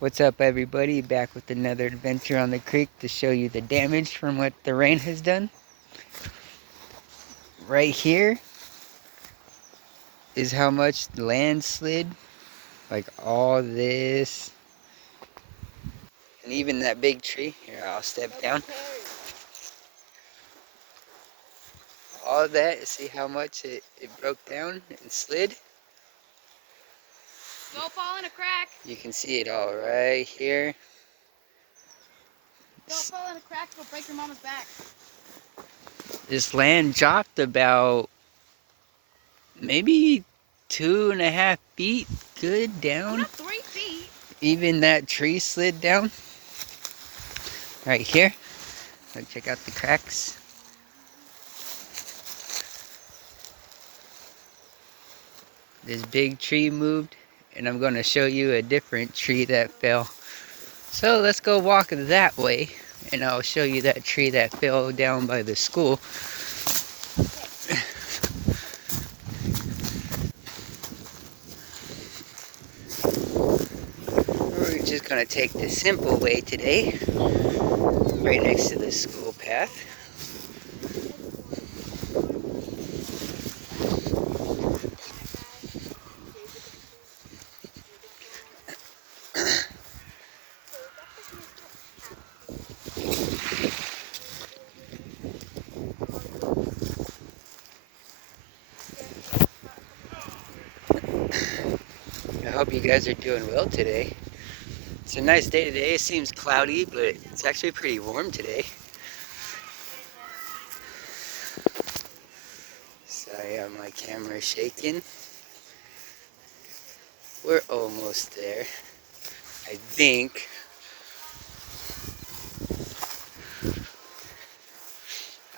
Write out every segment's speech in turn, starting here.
What's up, everybody? Back with another adventure on the creek to show you the damage from what the rain has done. Right here is how much the land slid, like all this, and even that big tree. Here, I'll step down. All that, see how much it broke down and slid? Don't fall in a crack. You can see it all right here. Don't fall in a crack, it'll break your mama's back. This land dropped about maybe 2.5 feet good down. Not 3 feet. Even that tree slid down right here. Check out the cracks. This big tree moved, and I'm going to show you a different tree that fell. So let's go walk that way, and I'll show you that tree that fell down by the school. We're just going to take the simple way today, right next to the school path. I hope you guys are doing well today. It's a nice day today. It seems cloudy, but it's actually pretty warm today. Sorry, my camera's shaking. We're almost there, I think.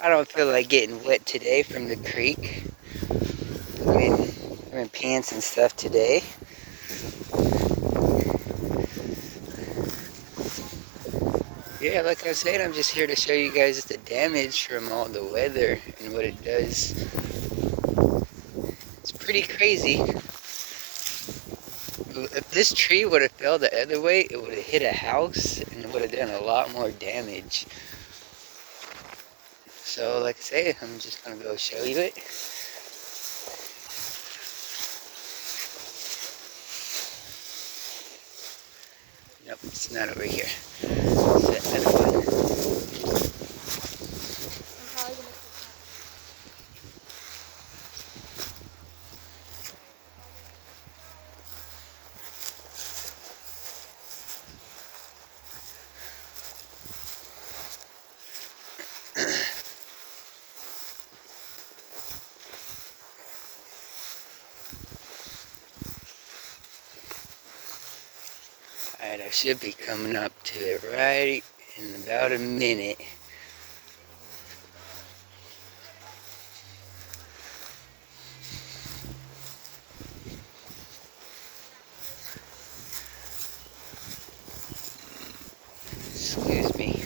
I don't feel like getting wet today from the creek. I'm in pants and stuff today. Yeah, like I said, I'm just here to show you guys the damage from all the weather and what it does. It's pretty crazy. If this tree would have fell the other way, it would have hit a house and it would have done a lot more damage. So, like I say, I'm just going to go show you it. Nope, it's not over here. It's that other one. Alright, I should be coming up to it right in about a minute. Excuse me.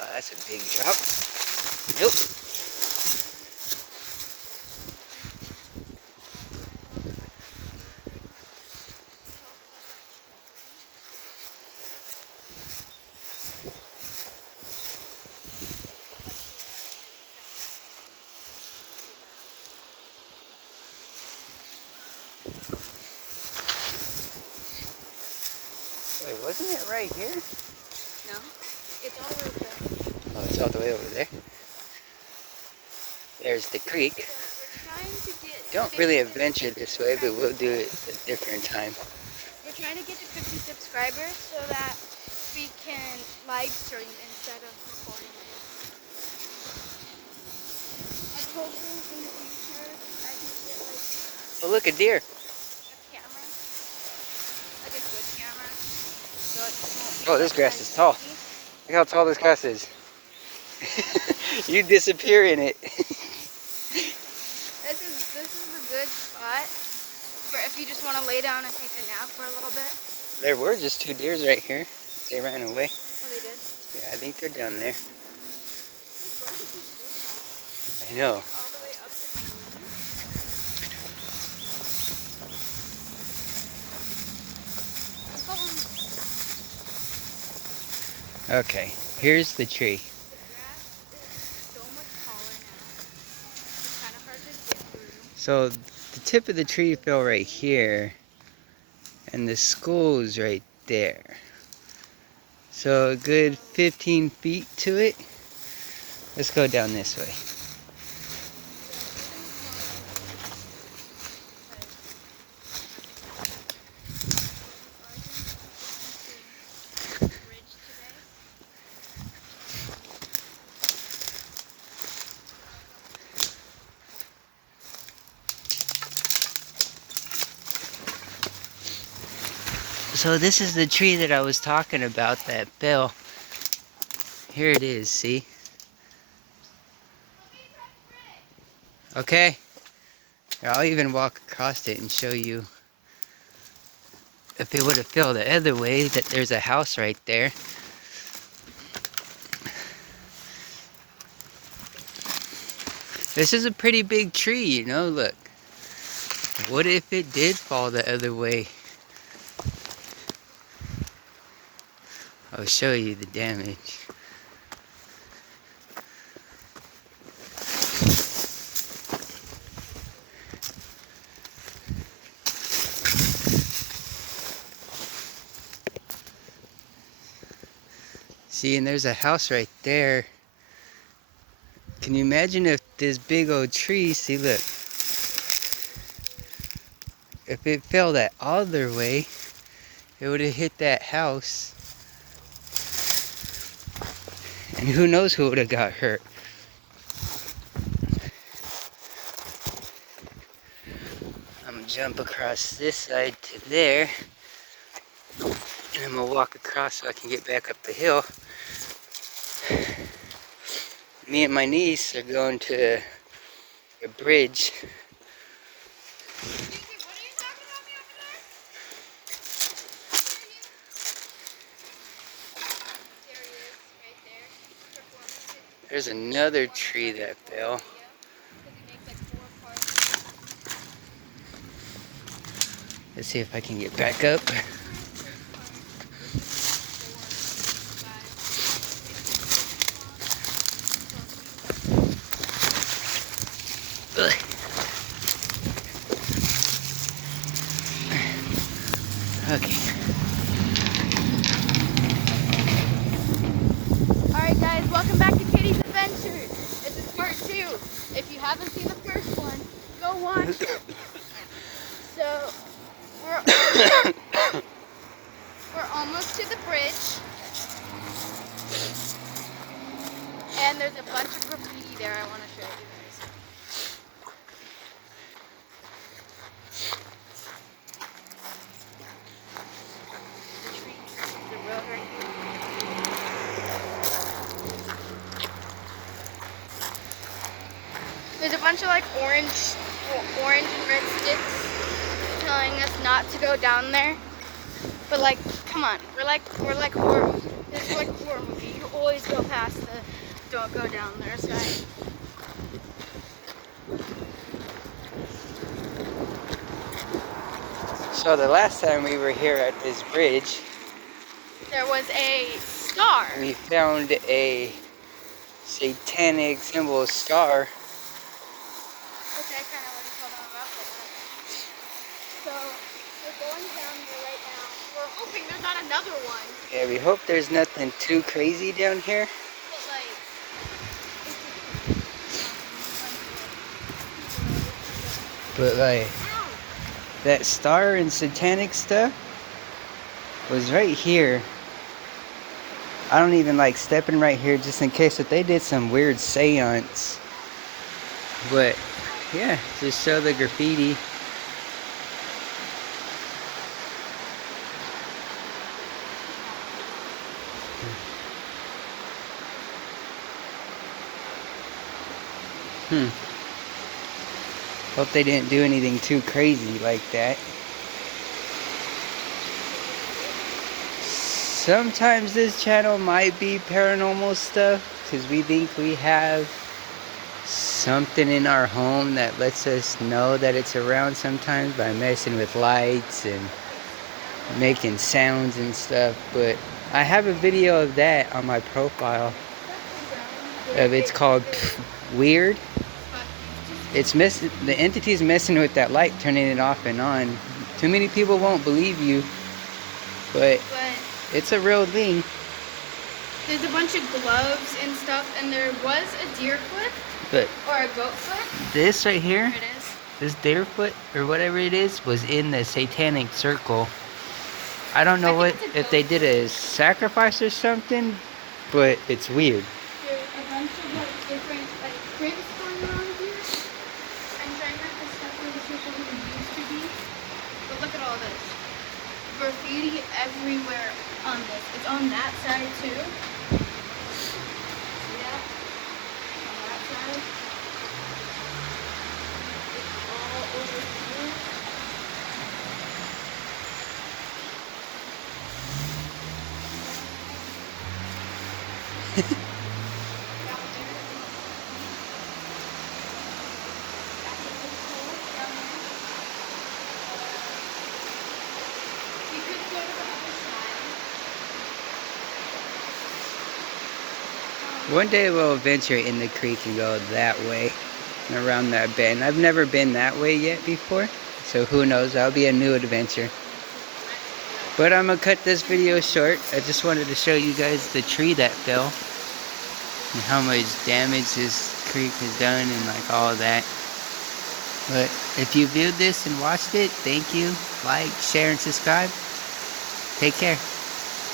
Oh, that's a big drop. Nope. Wait, wasn't it right here? No, it's all the way over there. Oh, it's all the way over there. There's the creek. We're trying to get Don't really adventure this way, but we'll do it a different time. We're trying to get to 50 subscribers so that we can live stream instead of recording it. I told you in the future I can get like Oh, look, a deer. a camera, like a good camera, so it won't be Oh, this like grass kind is of tall. shaky. Look how tall this grass is. You disappear in it. This is a good spot for if you just want to lay down and take a nap for a little bit. There were just two deers right here. They ran away. Oh, they did? Yeah, I think they're down there. I know. All the way up to my knees. Okay, here's the tree. The grass is so much taller now. It's kind of hard to get through. So the tip of the tree fell right here, and the school's right there. So a good 15 feet to it. Let's go down this way. So this is the tree that I was talking about that fell. Here it is, see? Okay. Here, I'll even walk across it and show you. If it would have fell the other way, that there's a house right there. This is a pretty big tree, you know, look. What if it did fall the other way? I'll show you the damage. See, and there's a house right there. Can you imagine if this big old tree, see look, if it fell that other way, it would have hit that house. And who knows who would have got hurt. I'm gonna jump across this side to there. And I'm gonna walk across so I can get back up the hill. Me and my niece are going to a bridge. There's another tree that fell. Let's see if I can get back up. Ugh. Okay. Alright guys, welcome back to Kitty's Adventures. This is part 2. If you haven't seen the first one, go watch it. So, we're almost to the bridge. And there's a bunch of graffiti there I want to show you guys. The trees, the road right here. There's a bunch of like orange and red sticks telling us not to go down there. But like, come on, we're like horror. This is like a horror movie. You always go past the don't go down there sign. So the last time we were here at this bridge, There was a star. we found a satanic symbol star. Which I kind of want to tell them about, but so we're going down there right now. We're hoping there's not another one. Yeah, we hope there's nothing too crazy down here. But like, But like, that star and satanic stuff was right here. I don't even like stepping right here just in case if they did some weird seance. But yeah, just show the graffiti. Hope they didn't do anything too crazy like that. sometimes this channel might be paranormal stuff because we think we have something in our home that lets us know that it's around sometimes by messing with lights and making sounds and stuff. But I have a video of that on my profile. It's called Weird. It's messing. The entity's messing with that light, turning it off and on. Too many people won't believe you, but it's a real thing. There's a bunch of gloves and stuff, and there was a deer foot But or a goat foot. this right here, There it is. this deer foot or whatever it is, was in the satanic circle. I don't know if they did a sacrifice or something, but it's weird. There's a bunch of like different like prints going on here. I'm trying not to step where the people who used to be. But look at all this. Graffiti everywhere on this. It's on that side too. See that? On that side. It's all over here. You could go to the other side. One day we'll venture in the creek and go that way, and around that bend. I've never been that way yet before, so who knows, that'll be a new adventure. But I'm gonna cut this video short. I just wanted to show you guys the tree that fell and how much damage this creek has done and like all of that. But if you viewed this and watched it, thank you. Like, share, and subscribe. Take care.